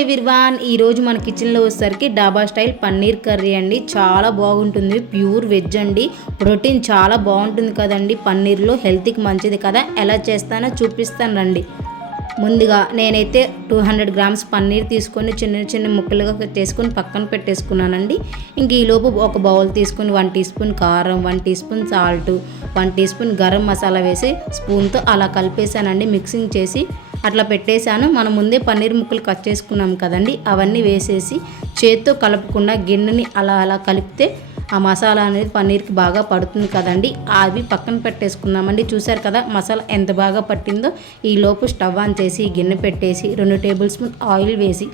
Everyone, ఈరోజు మన కిచెన్లో వచ్చేసరికి డాబా స్టైల్ పన్నీర్ కర్రీ అండి. చాలా బాగుంటుంది, ప్యూర్ వెజ్ అండి. ప్రోటీన్ చాలా బాగుంటుంది కదండి పన్నీర్లో, హెల్త్కి మంచిది కదా. ఎలా చేస్తానో చూపిస్తాను రండి. ముందుగా నేనైతే 200 గ్రామ్స్ పన్నీర్ తీసుకొని చిన్న చిన్న ముక్కలుగా చేసుకొని పక్కన పెట్టేసుకున్నానండి. ఇంక ఈలోపు ఒక బౌల్ తీసుకొని 1 టీ స్పూన్ కారం, 1 teaspoon salt, 1 teaspoon garam masala వేసి స్పూన్తో అలా కలిపేసానండి. మిక్సింగ్ చేసి అట్లా పెట్టేశాను. మనం ముందే పన్నీర్ ముక్కలు కట్ చేసుకున్నాం కదండి, అవన్నీ వేసేసి చేత్తో కలపకుండా గిన్నెని అలా అలా కలిపితే ఆ మసాలా అనేది పన్నీర్కి బాగా పడుతుంది కదండి. అవి పక్కన పెట్టేసుకున్నామండి. చూసారు కదా మసాలా ఎంత బాగా పట్టిందో. ఈలోపు స్టవ్ ఆన్ చేసి గిన్నె పెట్టేసి 2 టేబుల్ స్పూన్ ఆయిల్ వేసి,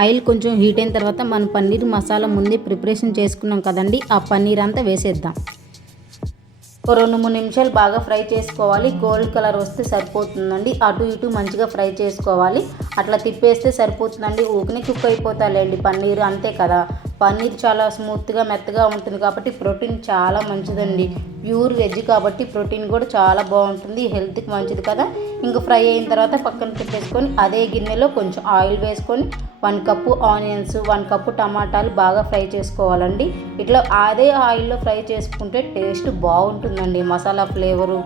ఆయిల్ కొంచెం హీట్ అయిన తర్వాత మనం పన్నీర్ మసాలా ముందే ప్రిపరేషన్ చేసుకున్నాం కదండి, ఆ పన్నీర్ అంతా వేసేద్దాం. ఒక 2-3 నిమిషాలు బాగా ఫ్రై చేసుకోవాలి. గోల్డ్ కలర్ వస్తే సరిపోతుందండి. అటు ఇటు మంచిగా ఫ్రై చేసుకోవాలి. అట్లా తిప్పేస్తే సరిపోతుందండి. ఊకనే కుక్ అయిపోతాలేండి పన్నీర్, అంతే కదా. పన్నీర్ చాలా స్మూత్గా మెత్తగా ఉంటుంది కాబట్టి ప్రోటీన్ చాలా మంచిదండి. ప్యూర్ వెజ్ కాబట్టి ప్రోటీన్ కూడా చాలా బాగుంటుంది, హెల్త్కి మంచిది కదా. ఇంకా ఫ్రై అయిన తర్వాత పక్కన పెట్టేసుకొని అదే గిన్నెలో కొంచెం ఆయిల్ వేసుకొని 1 కప్పు ఆనియన్స్, 1 కప్పు టమాటాలు బాగా ఫ్రై చేసుకోవాలండి. ఇట్లా అదే ఆయిల్లో ఫ్రై చేసుకుంటే టేస్ట్ బాగుంటుందండి. మసాలా ఫ్లేవరు,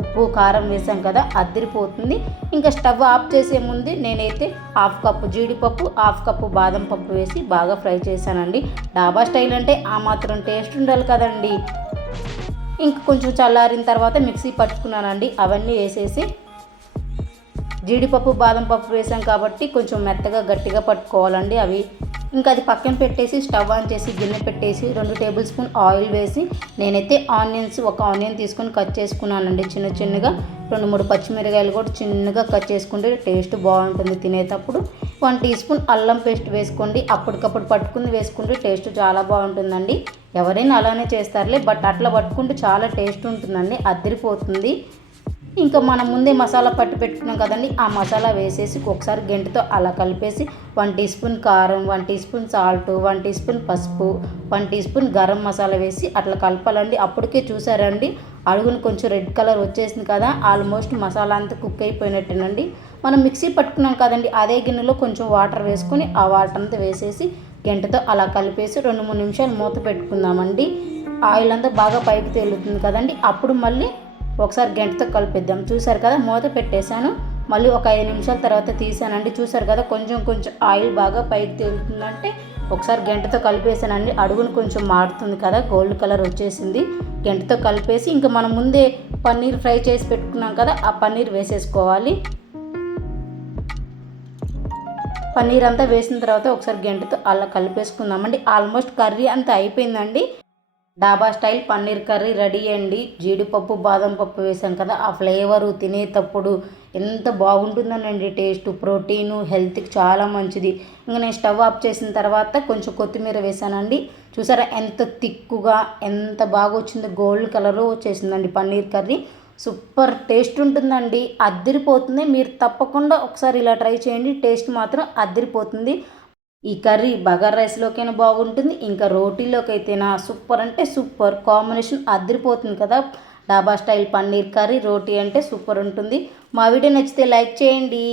ఉప్పు కారం వేసాం కదా, అదిరిపోతుంది. ఇంకా స్టవ్ ఆఫ్ చేసే ముందు నేనైతే 1/2 కప్పు జీడిపప్పు, 1/2 కప్పు బాదం పప్పు వేసి బాగా ఫ్రై చేశానండి. డాబా స్టైల్ అంటే ఆ మాత్రం టేస్ట్ ఉండాలి కదండి. ఇంక కొంచెం చల్లారిన తర్వాత మిక్సీ పట్టుకున్నానండి. అవన్నీ వేసేసి జీడిపప్పు బాదం పప్పు వేసాం కాబట్టి కొంచెం మెత్తగా గట్టిగా పట్టుకోవాలండి అవి. ఇంకా అది పక్కన పెట్టేసి స్టవ్ ఆన్ చేసి గిన్నె పెట్టేసి 2 టేబుల్ స్పూన్ ఆయిల్ వేసి నేనైతే ఒక ఆనియన్ తీసుకొని కట్ చేసుకున్నానండి చిన్న చిన్నగా. 2-3 పచ్చిమిరకాయలు కూడా చిన్నగా కట్ చేసుకుంటే టేస్ట్ బాగుంటుంది తినేటప్పుడు. 1 టీ స్పూన్ అల్లం పేస్ట్ వేసుకోండి. అప్పటికప్పుడు పట్టుకుని వేసుకుంటే టేస్ట్ చాలా బాగుంటుందండి. ఎవరైనా అలానే చేస్తారులే, బట్ అట్లా పట్టుకుంటే చాలా టేస్ట్ ఉంటుందండి, అదిరిపోతుంది. ఇంకా మనం ముందే మసాలా పట్టి పెట్టుకున్నాం కదండి, ఆ మసాలా వేసేసి ఒకసారి గెంటుతో అలా కలిపేసి 1 టీ స్పూన్ కారం, 1 teaspoon salt, 1 teaspoon పసుపు, 1 టీ స్పూన్ గరం మసాలా వేసి అట్లా కలపాలండి. అప్పటికే చూసారండి అడుగును కొంచెం రెడ్ కలర్ వచ్చేసింది కదా, ఆల్మోస్ట్ మసాలా అంతా కుక్ అయిపోయినట్టేనండి. మనం మిక్సీ పట్టుకున్నాం కదండి, అదే గిన్నెలో కొంచెం వాటర్ వేసుకొని ఆ వాటర్ అంతా వేసేసి గెంటతో అలా కలిపేసి 2-3 నిమిషాలు మూత పెట్టుకుందామండి. ఆయిల్ అంతా బాగా పైకి తేలుతుంది కదండి, అప్పుడు మళ్ళీ ఒకసారి గంటతో కలిపేద్దాం. చూసారు కదా మూత పెట్టేశాను. మళ్ళీ ఒక 5 నిమిషాల తర్వాత తీసానండి. చూసారు కదా కొంచెం కొంచెం ఆయిల్ బాగా పైకి తేలుతుందంటే ఒకసారి గంటతో కలిపేసానండి. అడుగును కొంచెం మారుతుంది కదా, గోల్డ్ కలర్ వచ్చేసింది. గంటతో కలిపేసి ఇంకా మనం ముందే పన్నీర్ ఫ్రై చేసి పెట్టుకున్నాం కదా, ఆ పన్నీర్ వేసేసుకోవాలి. పన్నీర్ అంతా వేసిన తర్వాత ఒకసారి గంటతో అలా కలిపేసుకుందామండి. ఆల్మోస్ట్ కర్రీ అంతా అయిపోయిందండి. డాబా స్టైల్ పన్నీర్ కర్రీ రెడీ అండి. జీడిపప్పు బాదం పప్పు వేసాం కదా, ఆ ఫ్లేవరు తినేటప్పుడు ఎంత బాగుంటుందనండి టేస్ట్. ప్రోటీను, హెల్త్కి చాలా మంచిది. ఇంకా నేను స్టవ్ ఆఫ్ చేసిన తర్వాత కొంచెం కొత్తిమీర వేసానండి. చూసారా ఎంత థిక్కుగా ఎంత బాగా వచ్చిందో, గోల్డ్ కలర్ వచ్చేసిందండి పన్నీర్ కర్రీ. సూపర్ టేస్ట్ ఉంటుందండి, అద్దిరిపోతుంది. మీరు తప్పకుండా ఒకసారి ఇలా ట్రై చేయండి, టేస్ట్ మాత్రం అద్దిరిపోతుంది. ఈ కర్రీ బగారా రైస్లోకైనా బాగుంటుంది, ఇంకా రోటీలోకి అయితేనా సూపర్ అంటే సూపర్ కాంబినేషన్, అదిరిపోతుంది కదా. డాబా స్టైల్ పన్నీర్ కర్రీ రోటీ అంటే సూపర్ ఉంటుంది. మా వీడియో నచ్చితే లైక్ చేయండి.